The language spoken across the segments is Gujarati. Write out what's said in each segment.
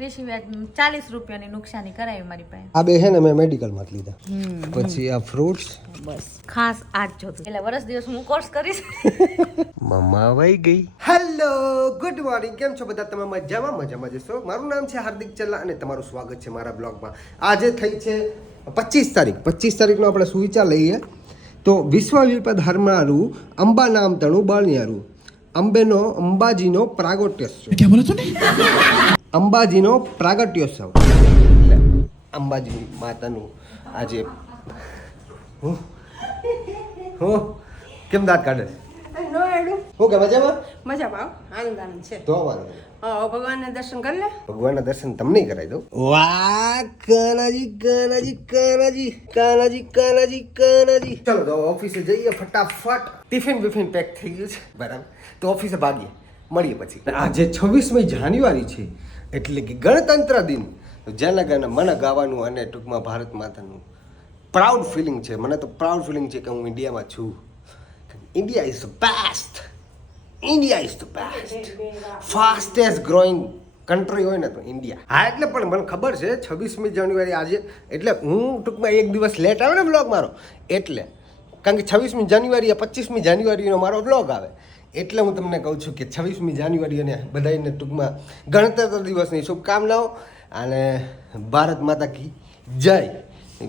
કૃષિ વ્યાજ 40 રૂપિયાની નુકસાની કરાવી મારી પાસે. આ બે છે ને મેં મેડિકલમાં જ લીધા. પછી આ ફ્રૂટ્સ બસ ખાસ આ જ જોતું. એટલે વર્ષ દિવસ હું કોર્સ કરીશ. મમ્મા વઈ ગઈ. હેલો ગુડ મોર્નિંગ, કેમ છો બધા? તમે મજામાં જશો. મારું નામ છે હાર્દિક ચલ્લા અને તમારું સ્વાગત છે મારા બ્લોગમાં. આજે થઈ છે 25 તારીખનો આપણે સુવિચાર લઈએ તો વિશ્વ વિપદ હરનારું અંબા નામ તણું બાણિયારું અંબાજીનો પ્રાગટ્યોત્સવ. ક્યાં બોલો છો? અંબાજીનો પ્રાગટ્યોત્સવ એટલે અંબાજી માતાનું આજે હું કેમ દાંત કાઢે હું કે મજામાં આનંદ છે તો વાંધો ભગવાનના દર્શન કરી લે. ભગવાનના દર્શન તમને કરાવી દઉં. વાહ કાનાજી ચલો તો ઓફિસે જઈએ ફટાફટ. ટિફિન પેક થઈ ગયું છે બરાબર, તો ઓફિસે ભાગીએ, મળીએ પછી. આજે 26મી જાન્યુઆરી છે એટલે કે ગણતંત્ર દિન. જેના કારણે મને ગાવાનું અને ટૂંકમાં ભારત માતાનું પ્રાઉડ ફિલિંગ છે. મને તો પ્રાઉડ ફિલિંગ છે કે હું ઇન્ડિયામાં છું. India is the best. India is the best fastest growing country હોય ને તો ઇન્ડિયા. હા એટલે પણ મને ખબર છે 26મી જાન્યુઆરી આજે, એટલે હું ટૂંકમાં એક દિવસ લેટ આવે ને બ્લોગ મારો, એટલે કારણ કે 26મી જાન્યુઆરી 25મી જાન્યુઆરીનો મારો બ્લોગ આવે, એટલે હું તમને કહું છું કે 26મી જાન્યુઆરી અને બધાને ટૂંકમાં ગણતંત્ર દિવસની શુભકામનાઓ અને ભારત માતા કી જય.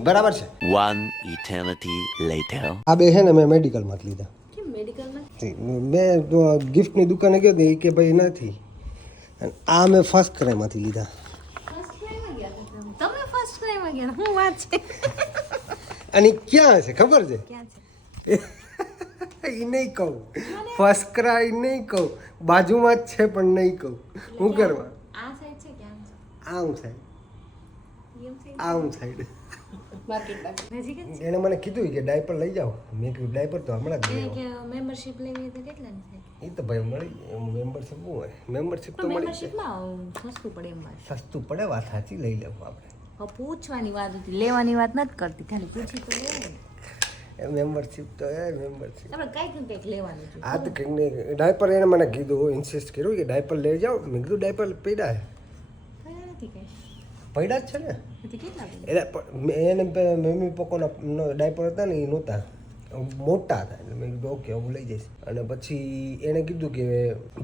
બરાબર છે. One eternity later. આ બે છે ને મેં મેડિકલમાં જ લીધા. મેં ગિફ્ટની દુકાને ગયો તો એ કે ભાઈ નથી, અને આ મેં ફર્સ્ટ ક્રાઈમાંથી લીધા. તમે ફર્સ્ટ ક્રાઈમાં ગયા? હું વાત છે. અને ક્યાં છે ખબર છે? ક્યાં છે? એ નહીં કહું, ફર્સ્ટ ક્રાઈ નહીં કહું, બાજુમાં જ છે પણ નહીં કહું. શું કરવા? આ સાઈડ છે કે આમ છે? આમ સાઈડ, એમ છે? આમ સાઈડ. નજીક જ છે. એને મને કીધું કે ડાયપર લઈ જાઓ. મેં કીધું ડાયપર તો હમણાં જ લઈ કે મેમ્બરશિપ લેવી તો કેટલાની છે? એ તો ભાઈ મળી મેમ્બરશિપ શું હોય? મેમ્બરશિપ તો મળી જાય. મેમ્બરશિપમાં સસ્તું પડે એમ વાત. સસ્તું પડે, વાત સાચી, લઈ લેવું આપણે. હવે પૂછવાની વાત હતી, લેવાની વાત નથી કરતી, ખાલી પૂછી તો લેવું. મેમ્બરશિપ તો મેમ્બરશિપ આપણે કંઈક લેવાનું છે. આ તો કંઈક ડાયપર એને મને કીધું, ઇન્સિસ્ટ કર્યું કે ડાયપર લઈ જાઓ. મેં કીધું ડાયપર પડ્યા છે. નથી કઈ. પડ્યા જ છે ને. નથી કેટલા પડે? એટલે એને મમ્મી પપ્પાના ડાયપર હતા ને એ નહોતા, મોટા હતા, એટલે મેં કીધું ઓકે હું લઈ જઈશ. અને પછી એણે કીધું કે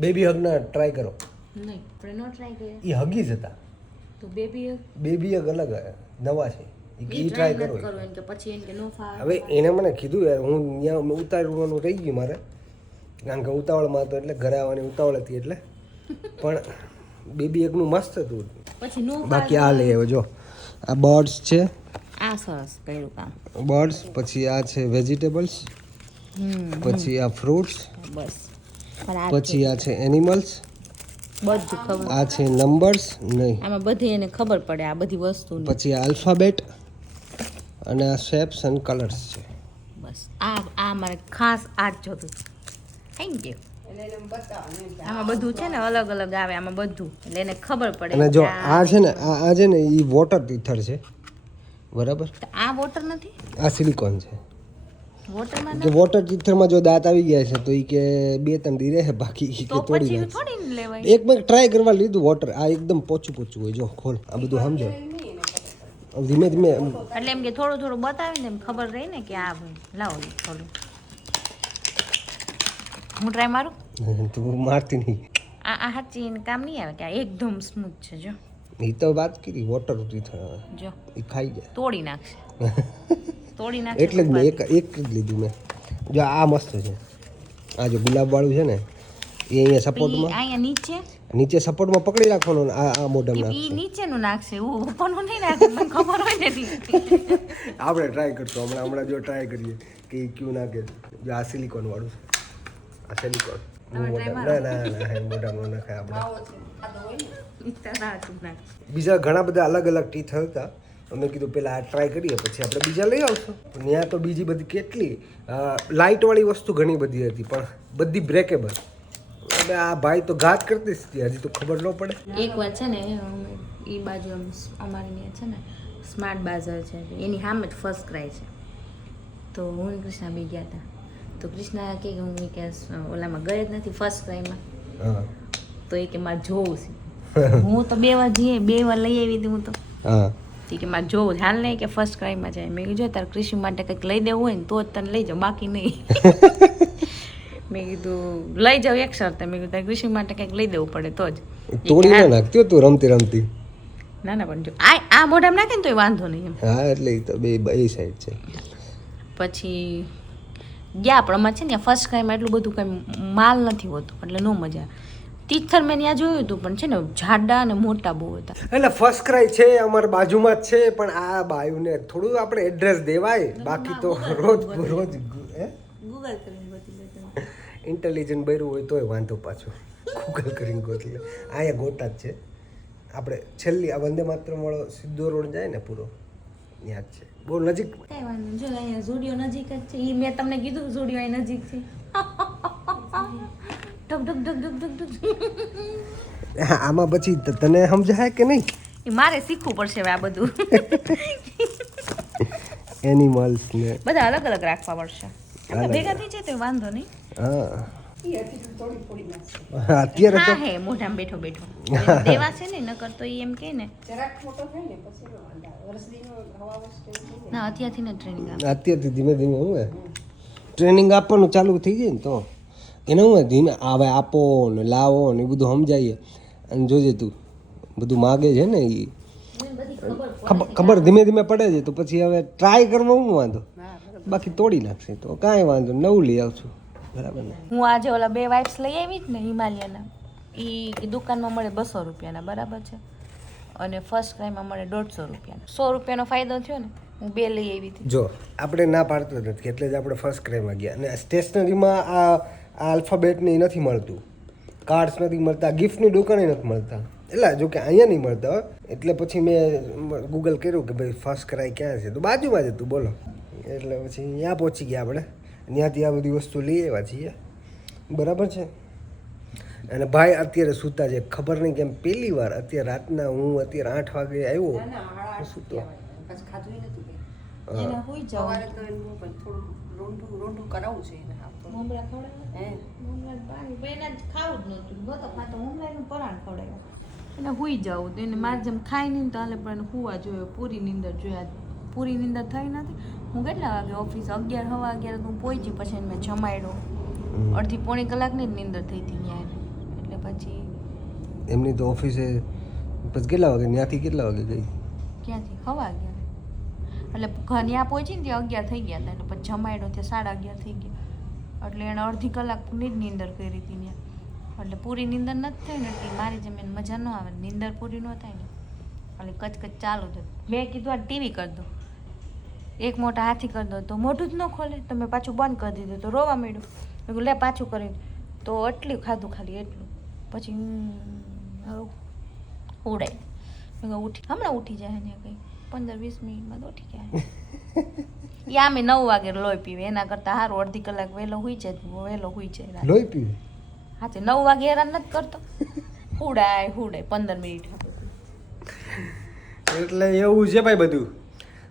બેબી હગના ટ્રાય કરો. નહીં આપણે નો ટ્રાય કરીએ એ હગીજ હતા. તો બેબી બેબી હગ અલગ નવા છે, એ ટ્રાય કરો. કરો એમ કે પછી એમ કે નો ફાવે. હવે એને મને કીધું યાર, હું ત્યાં ઉતારવાનું રહી ગયું મારે, કારણ કે ઉતાવળમાં હતો, એટલે ઘરે આવવાની ઉતાવળ હતી એટલે. પણ બેબી હગનું મસ્ત હતું. પછી નો બાકી આ લઈ આવ્યો જો, આ બર્ડ્સ છે. આ સરસ કર્યું કામ. બર્ડ્સ, પછી આ છે વેજીટેબલ્સ, પછી આ ફ્રૂટ્સ, બસ પણ આ પછી આ છે એનિમલ્સ, બધું ખબર. આ છે નંબર્સ નહીં, આમાં બધી એને ખબર પડે આ બધી વસ્તુ. પછી આ આલ્ફાબેટ અને આ શેપ્સ અને કલર્સ છે. બસ આ મારે ખાસ આ જ જોતું. Thank you. આમાં બધું છે ને અલગ અલગ આવે, આમાં બધું એટલે એને ખબર પડે. અને જો આ છે ને આ છે ને એ વોટર ટીથર છે બરાબર. આ વોટર નથી, આ સિલિકોન છે. વોટરમાં કે વોટર ટીથરમાં જો દાંત આવી ગયા છે તો એ કે 2-3 દી રહે, બાકી કે તો તોડી પછી નાખે. થોડી લેવાય. એક મેં ટ્રાય કરવા લીધું વોટર, આ એકદમ પોચું હોય. જો ખોલ, આ બધું સમજો. ધીમે એટલે એમ કે થોડું બતાવીને એમ ખબર રહી ને કે આ ભાઈ લાવો થોડું. હું ટ્રાય મારું. તું મારતી નહીં. આ હાચી કામ નહીં આવે કે આ એકદમ સ્મૂથ છે. જો એ તો વાત કરી વોટર ટીથર, જો એ ખાઈ જાય, તોડી નાખશે. એટલે જ મેં એક જ લીધું મેં. જો આ મસ્ત છે, આ જો ગુલાબ વાળું છે ને એ અહીંયા સપોર્ટમાં, અહીંયા નીચે સપોર્ટમાં પકડી રાખવાનો ને આ મોઢામાં ઈ નાખશે. નીચેનું નાખશે, એવું ઉપરનું નહીં નાખે. મને ખબર હોય ને. આપણે ટ્રાય કરશું હમણાં જો ટ્રાય કરીએ કે ક્યું નાખે. જો આ સિલિકોન વાળું છે, આ સિલિકોન મોઢામાં નાખાય આપણે. બીજા ઘણા બધા અલગ અલગ ટીથ હતા. અમે કીધું પેલા આ ટ્રાય કરીએ, પછી આપણે બીજા લઈ આવશું. ત્યાં તો બીજી બધી કેટલી લાઇટવાળી વસ્તુ ઘણી બધી હતી, પણ બધી બ્રેકેબલ. એટલે આ ભાઈ તો ઘાત કરતી જ હતી, હજી તો ખબર ન પડે. એક વાર છે ને એ બાજુ અમારી ત્યાં છે ને સ્માર્ટ બાજાર છે, એની સામે જ ફર્સ્ટ ક્રાય છે. તો હું ને કૃષ્ણા બી ગયા હતા. તો કૃષ્ણા કે હું કે ઓલામાં ગઈ જ નથી ફર્સ્ટ ક્રાયમાં. હા તો એ કે મારે જોવું છે હું તો 2 વાર જઈએ 2 વાર લઈ આવી હતી હું તો હા ઠીક કે મારે જોવું હાલ નહીં કે ફર્સ્ટ ક્રાઈમાં જાય મેં કીધું તારે કૃષિ માટે કંઈક લઈ દેવું હોય ને તો જ તને લઈ જાઓ બાકી નહીં મેં કીધું લઈ જાઉં એક શરતે મેં કીધું તારે કૃષિ માટે કંઈક લઈ દેવું પડે તો જ તોડી ના નાખતી તું રમતી રમતી. ના ના પણ જો આ મોઢામાં નાખે ને તોય વાંધો નહીં એમ હા એટલે ઈ તો બે સાઈડ છે. પછી ગયા પણ અમારે છે ને ફર્સ્ટ ક્રાઈમાં એટલું બધું કંઈ માલ નથી હોતું એટલે નો મજા તીથર મેં ત્યાં જોયું હતું પણ છે ને જાડા અને મોટા બહુ હતા એટલે ફર્સ્ટ ક્રાય છે અમારા બાજુમાં જ છે પણ આ બાયુને થોડું આપણે એડ્રેસ દેવાય બાકી તો રોજ ગૂગલ કરીને ઇન્ટેલિજન્ટ બૈરું હોય તોય વાંધો પાછો ગૂગલ કરીને ગોતી લે. અહીંયા ગોતા જ છે આપણે છેલ્લી આ વંદે માતરમ વાળો સીધો રોડ જાય ને પૂરો ત્યાં જ છે બહુ નજીક. કઈ વાંધો નહીં. જો અહીંયા ઝુડિયો નજીક જ છે એ મેં તમને કીધું ઝુડિયો અહીં નજીક છે ઢક ઢક ઢક ઢક ઢક હા આમાં પછી તને સમજાય કે નહીં એ મારે શીખવું પડશે હવે આ બધું એનિમલ્સ ને બધા અલગ અલગ રાખવા પડશે ભેગા થઈ જાય તો વાંધો નહીં હા ઈ હતી તો થોડી થોડી નાખશે. અત્યારે હા તો હે મોઢામાં બેઠો બેઠો દેવા છે ને નકર તો ઈ એમ કે ને જરાક મોટો થાય ને પછી નો વાંધો આવે. વરસદીનો હવા વસ્તુ થઈ ને. ના અત્યારથી ને ટ્રેનિંગ આપે અત્યારથી ધીમે ધીમે હું ટ્રેનિંગ આપવાનું ચાલુ થઈ જાય ને તો એને હું ધીમે આવે આપો ને લાવો ને એ બધું સમજાઈએ અને જોજે તું બધું માગે છે ને એ ખબર ધીમે ધીમે પડે છે તો પછી હવે ટ્રાય કરવા હું વાંધો બાકી તોડી નાખશે તો કાંઈ વાંધો નવું લઈ આવશું બરાબર ને. હું આજે ઓલા 2 વાઇપ્સ લઈ આવી જ ને હિમાલયના એ દુકાનમાં મળે 200 રૂપિયાના બરાબર છે અને ફર્સ્ટ ક્રાઈમાં મળે 150 રૂપિયાના 100 રૂપિયાનો ફાયદો થયો ને હું 2 લઈ આવી હતી જો આપણે ના પાડતો નથી એટલે જ આપણે ફર્સ્ટ ક્રાઈમાં ગયા અને સ્ટેશનરીમાં આ આલ્ફાબેટને ઈ નથી મળતું કાર્ડ્સ નથી મળતા ગિફ્ટની દુકાને નથી મળતા એટલે જો કે અહીંયા નહીં મળતા હો. એટલે પછી મેં ગૂગલ કર્યું કે ભાઈ ફર્સ્ટ ક્રાઈ ક્યાં છે તો બાજુમાં જ હતું બોલો એટલે પછી ત્યાં પહોંચી ગયા આપણે ત્યાંથી આ બધી વસ્તુ લઈ આવ્યા છીએ બરાબર છે. અને ભાઈ અત્યારે સૂતા છે ખબર નહીં કેમ પહેલી વાર અત્યારે રાતના હું અત્યારે 8 વાગે આવ્યો ના ના હાડા સૂતો. પછી ખાધું નતું કઈ. એને હોઈ જાવ સવારે તો એનું પણ થોડું રોંઢું કરાવવું છે એને આ તો. મમરા ખવડાવ્યા હે મમરા પાણી પેલા ખાવું જ નહોતું ગતો ખાતો મમરાનું પરાણ ખવડાવ્યું એને હુઈ જાવું તો એને મારે જેમ ખાઈ નહીં તો હાલે પણ એને હુવા જોઈએ પૂરી નીંદર જોઈએ પૂરી નીંદર થઈ નથી હું કેટલા વાગે ઓફિસ 11 સવા 11 હું પહોંચી પછી એને મેં જમાડ્યો અડધી પોણી કલાકની જ નીંદર થઈ હતી ત્યાં એને એટલે પછી એમની તો ઓફિસે પછી કેટલા વાગે ત્યાંથી કેટલા વાગે ગઈ ક્યાંથી સવા 11 એટલે ઘર ત્યાં પહોંચી ને ત્યાં 11 થઈ ગયા હતા એટલે પછી જમાડ્યો ત્યાં 11:30 થઈ ગયા એટલે એણે અડધી કલાકની જ નીંદર કરી હતી ત્યાં એટલે પૂરી નીંદર નથી થઈ ને એટલે મારી જેમ એને મજા ન આવે નીંદર પૂરી ન થાય ને એટલે કચકચ ચાલુ છે મેં કીધું આ ટીવી કરી દો એક મોટા હાથી કરી દો તો મોઢું જ ન ખોલે તો મેં પાછું બંધ કરી દીધું તો રોવા માંડ્યું મેં કીધું લે પાછું કરી તો એટલું ખાધું ખાલી એટલું પછી ઉડાય મેં કહું ઉઠી હમણાં ઉઠી જાય ને કંઈ 15-20 મિનિટમાં તો ઉઠી જાય યા મેં 9 વાગે લોહી પીવે એના કરતાં સારું અડધી કલાક વહેલો હુઈ જાય લોહી પીવે હા તે 9 વાગે હેરાન નથી કરતો હુડાય 15 મિનિટ એટલે એવું છે ભાઈ બધું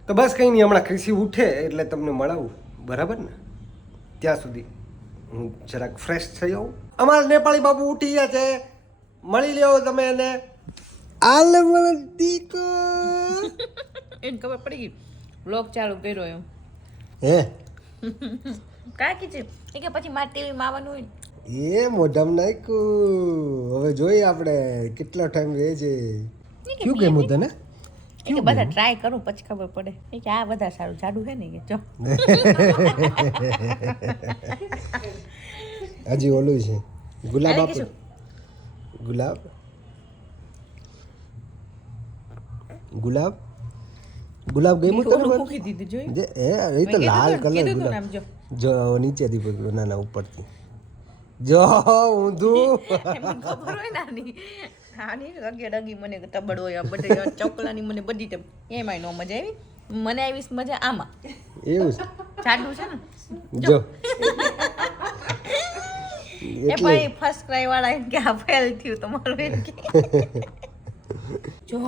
તો બસ કંઈ નહીં હમણાં કૃષિ ઉઠે એટલે તમને મળાવું બરાબર ને ત્યાં સુધી હું જરાક ફ્રેશ થઈ જાઉં અમારા નેપાળી બાબુ ઉઠી ગયા છે મળી લ્યો તમે એને આલે મને દીકો એને ખબર પડી ગઈ વ્લોગ ચાલુ કર્યો એમ હે કાકી છે એ કે પછી મારે ટીવીમાં આવવાનું હોય ને એ મોઢામાં નાખ્યું હવે જોઈએ આપણે કેટલો ટાઈમ રહે છે શું કેમ તને એ કે બધા ટ્રાય કરું પછી ખબર પડે એ કે આ બધા સારું જાડું છે ને કે જો હજી ઓલું છે ગુલાબ આવી આપો ગુલાબ ગુલાબ ગુલાબ ગઈ ઓલું તને મૂકી દીધું જોઈ જે એ તો લાલ કલર કીધું તું ને આમ ગુલાબ જો જો નીચેથી પકડ્યો ના ના ઉપરથી જો ઊંધું એમને ખબર હોય નાની નાની ડગી મને તબડ હોય આ બધે ચોકલાની મને બધી તેમ એમાંય નો મજા આવી મને આવી મજા આમાં એવું છે જાડું છે ને જો એ ભાઈ ફર્સ્ટ ક્રાય વાળા એમ કે આ ફેલ થયું તમારું એમ કે જો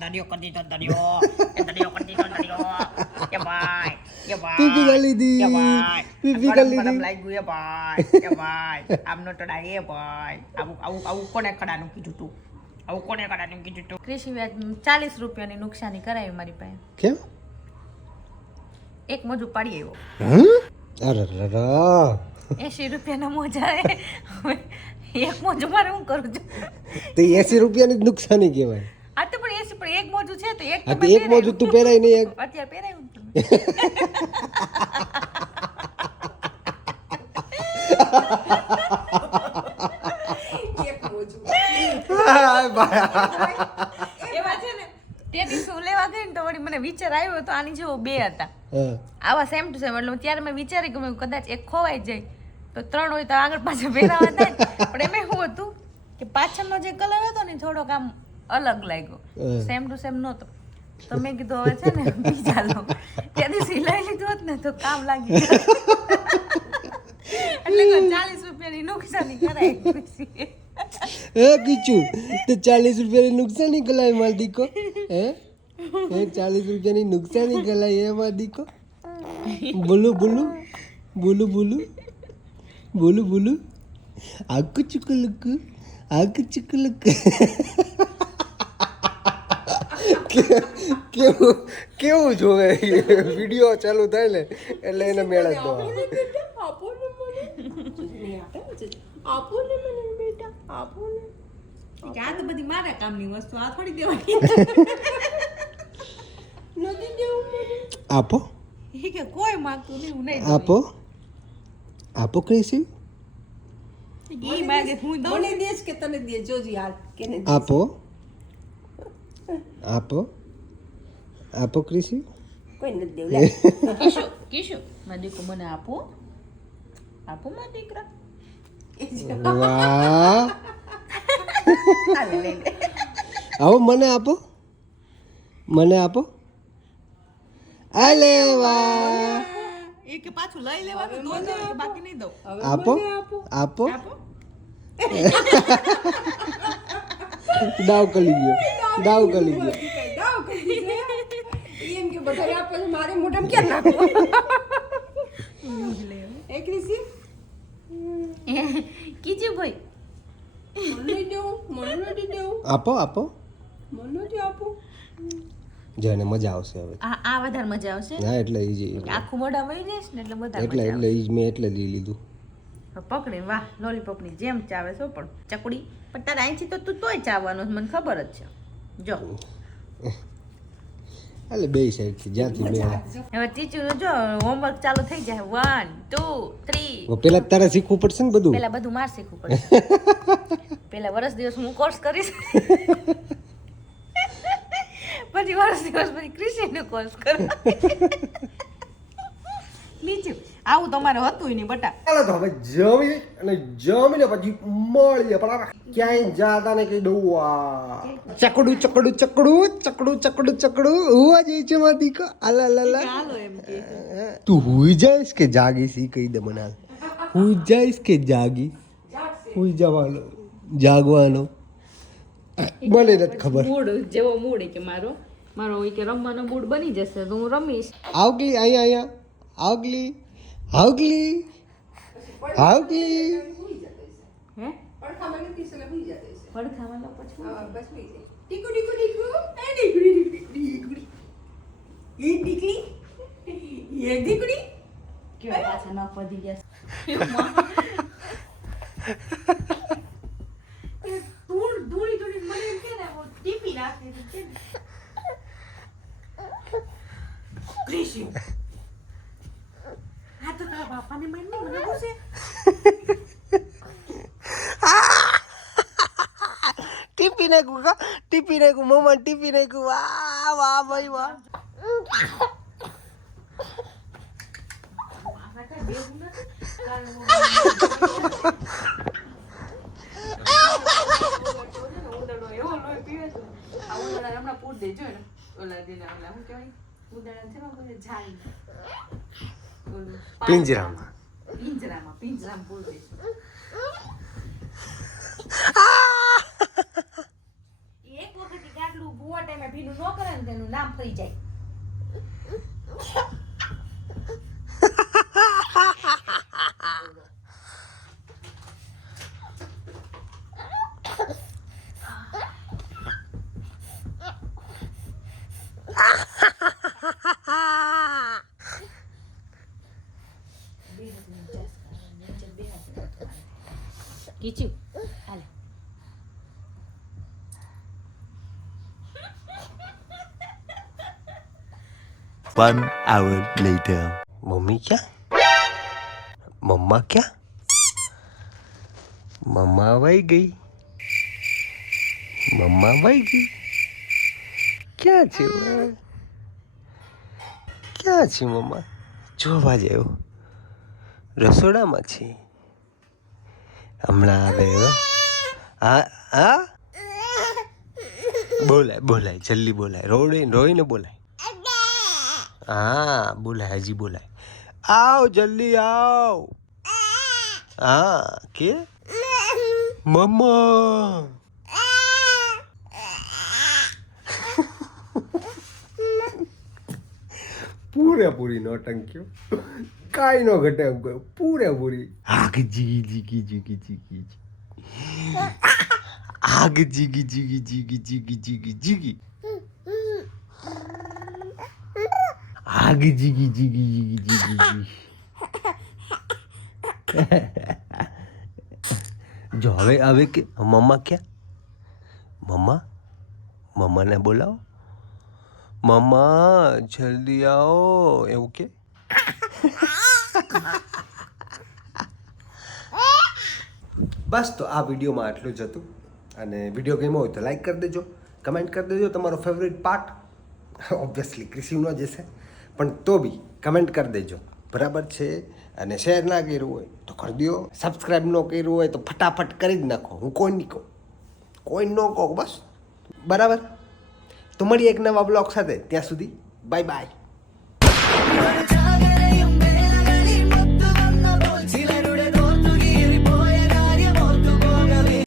દરિયો કરી દીધો દરિયો કરી દીધો કે ભાઈ કે ભાઈ પીપી કરી લીધી. કે ભાઈ પીપી કરી ગરમ લીધી. લાગ્યું એ ભાઈ કે ભાઈ આમ નો ટડા એ ભાઈ આવું કોને કડાનું કીધું તું આવું કોને કડાનું કીધું તું કૃષિ વ્યાજ 40 રૂપિયાની નુકસાની કરાવી મારી પાસે કેમ? એક મોજું પાડી આવ્યો અરે 80 રૂપિયાના મોજા હવે એક મોજું મારે હું કરું છું તો 80 રૂપિયાની જ નુકસાની કહેવાય. આ તો પણ 80 પણ એક મોજું છે તો એક આ તો એક મોજું તું પહેરાય નહીં એક. અત્યારે પહેરાયું ને તમે. એક મોજું. એવા છે ને તે દિવસે હું લેવા ગઈ ને તો વળી મને વિચાર આવ્યો તો આની જેવો બે હતા હા. આવા સેમ ટુ સેમ એટલે ત્યારે મેં વિચારી કે મેં કદાચ એક ખોવાઈ જાય તો 3 હોય તો આગળ પાછળ પહેરાવા થાય ને. પણ એમાં શું હતું કે પાછળનો જે કલર હતો ને થોડોક આમ અલગ લાગ્યો સેમ ટુ સેમ નહોતો તો મેં કીધું હવે છે ને બીજા લો ત્યાંથી સિલાઈ લીધું હોત ને તો કામ લાગી જાય એટલે 40 રૂપિયાની નુકસાની કરાય હે કીચું તો 40 રૂપિયાની નુકસાની કલાય માર દીકો. હે 40 રૂપિયાની નુકસાની કલાય એ માર દીકો. બોલું બોલું બોલું બોલું બોલું બોલું આકુ ચુકલુક આકુ ચુકલુક. કેવું કેવું જોવે વિડીયો ચાલુ થાય ને એટલે એને મેળ જ દો. આપો ને મને બેટા આપો ને. આ તો બધી મારા કામની વસ્તુ આ થોડી દેવાની નથી દેવું મને. આપો એ કે કોઈ માંગતું નહીં હું નહીં આપો આપો કૃષિ ઈ માગે હું દઉં મને દેશ કે તને દે જોજી હાલ કેને દે. આપો આપો આપો કૃષિ. કોઈ નથી દેવું લે. કિશુ મારા દીકરો મને આપો આપો મારા દીકરા વાહ હાલે લઈ લે આવો મને આપો મને આપો. અલે વાહ એ કે પાછું લઈ લેવાનું તો દઉં કે બાકી નહીં દઉં આપો આપો આપો દાવ કરી ગયો દાવ કરી ગયો. દાવ કરી દીધો. એમ કે બધા આપે છે, મારે મોઢામાં ક્યાં નાખો એક રીસી કીજે ભાઈ મને નહીં દેવું મને નથી દેવું આપો આપો મને નથી આપું. જેને મજા આવશે હવે. આ વધારે મજા આવશે હા એટલે ઈ જ આખું મોઢા વહી જઈશ ને એટલે વધારે એટલે મજા એટલે ઈ જ મેં એટલે લઈ લીધું. આવે પકડીને વાહ લોલીપોપ ની જેમ ચાવે છો પણ ચકડી પણ તારે અહીંથી તો તું તોય ચાવવાનું મને ખબર જ છે જો એટલે બે સાઈડ થી જ્યાંથી મેં હવે ટીચર જો હોમવર્ક ચાલુ થઈ જાય 1 2 3 પેલા તારે શીખવું પડશે ને બધું. પેલા બધું માર શીખવું પડે પેલા વર્ષ દિવસ હું કોર્સ કરીશ પછી વર્ષ દિવસ પછી કૃષિનો કોર્સ કરો બીજું આવું તમારે હતું નહીં બટા ચાલો તો હવે જમી અને જમીને પછી મળીએ પણ હવે ક્યાંય જાતા ને કઈ દઉં આ ચકડું ચકડું ચકડું ચકડું ચકડું ચકડું હુવા જાય છે મારી દીકો. આલા લાલા ચાલો એમ કે તું હુઈ જઈશ કે જાગીશ ઈ કહી દે મને હાલ. હુઈ જઈશ કે જાગીશ? હુઈ જવાનો જાગવાનો મને નથી ખબર. મૂડ જેવો મૂડ કે મારો કે રમવાનો મૂડ બની જશે તો હું રમીશ આવગલી અહીંયા આવગલી આવગલી આવગલી. હે પડખામાં નથી સલે ભૂલી જતો છે. પડખાવાનો પછી હા બસ ભૂલી જાય. ટીકુ ટીકુ ટીકુ એ ટીકડી ટીકડી ટીકડી એ ટીકડી એ ટીકડી કેવા પાછા ન પડી ગયા ધૂળી ધૂળી મને એમ કે ને ટીપી નાખી દીધી કૃષિ આ તો તારા બાપાને મારને મને પૂછે ટીપી નાખું કા ટીપી નાખું મમ્મા ટીપી નાખું. વાહ વાહ ભાઈ વાહ. પિંજરામાં પિંજરામાં પૂર દઈશું એક વખત ગાડલું ભૂવા ટાઈમે ભીનું ન કરે ને તેનું નામ થઈ જાય 1 hour later. મમ્મી ક્યાં? મમ્મા ક્યાં? મમ્મા વહી ગઈ. મમ્મા વહી ગઈ. ક્યાં છે? ક્યાં છે મમ્મા? જોવા જેવો રસોડામાં છે. હમણાં આવે હો. હા હા બોલાય જલ્દી બોલાય. રોઈને બોલાય. હા બોલાય, હજી બોલાય. આવ જલ્દી આવ. હા કે મમ્મા. પૂરેપૂરી નોટંકીઓ, કાંઈ નો ઘટે એમ કહ્યું. પૂરેપૂરી આગ જીગી. આગ જીગી. આગ જીગી. જો હવે કે મમ્મા ક્યાં? મમ્માને બોલાવો. મમ્મા જલ્દી આવો એવું કે. બસ તો આ વિડીયોમાં આટલું જ હતું. અને વિડીયો ગમ્યો હોય તો લાઈક કરી દેજો, કમેન્ટ કરી દેજો તમારો ફેવરેટ પાર્ટ. ઓબ્વિયસલી ક્રિસીનો જ હશે, પણ તો બી કમેન્ટ કરી દેજો. બરાબર છે? અને શેર ના કર્યું હોય તો કરી દો. સબસ્ક્રાઈબ ન કર્યું હોય તો ફટાફટ કરી જ નાખો. હું કોઈ ન કહું બસ. બરાબર? તો મળીએ એક નવા બ્લોગ સાથે. ત્યાં સુધી બાય બાય.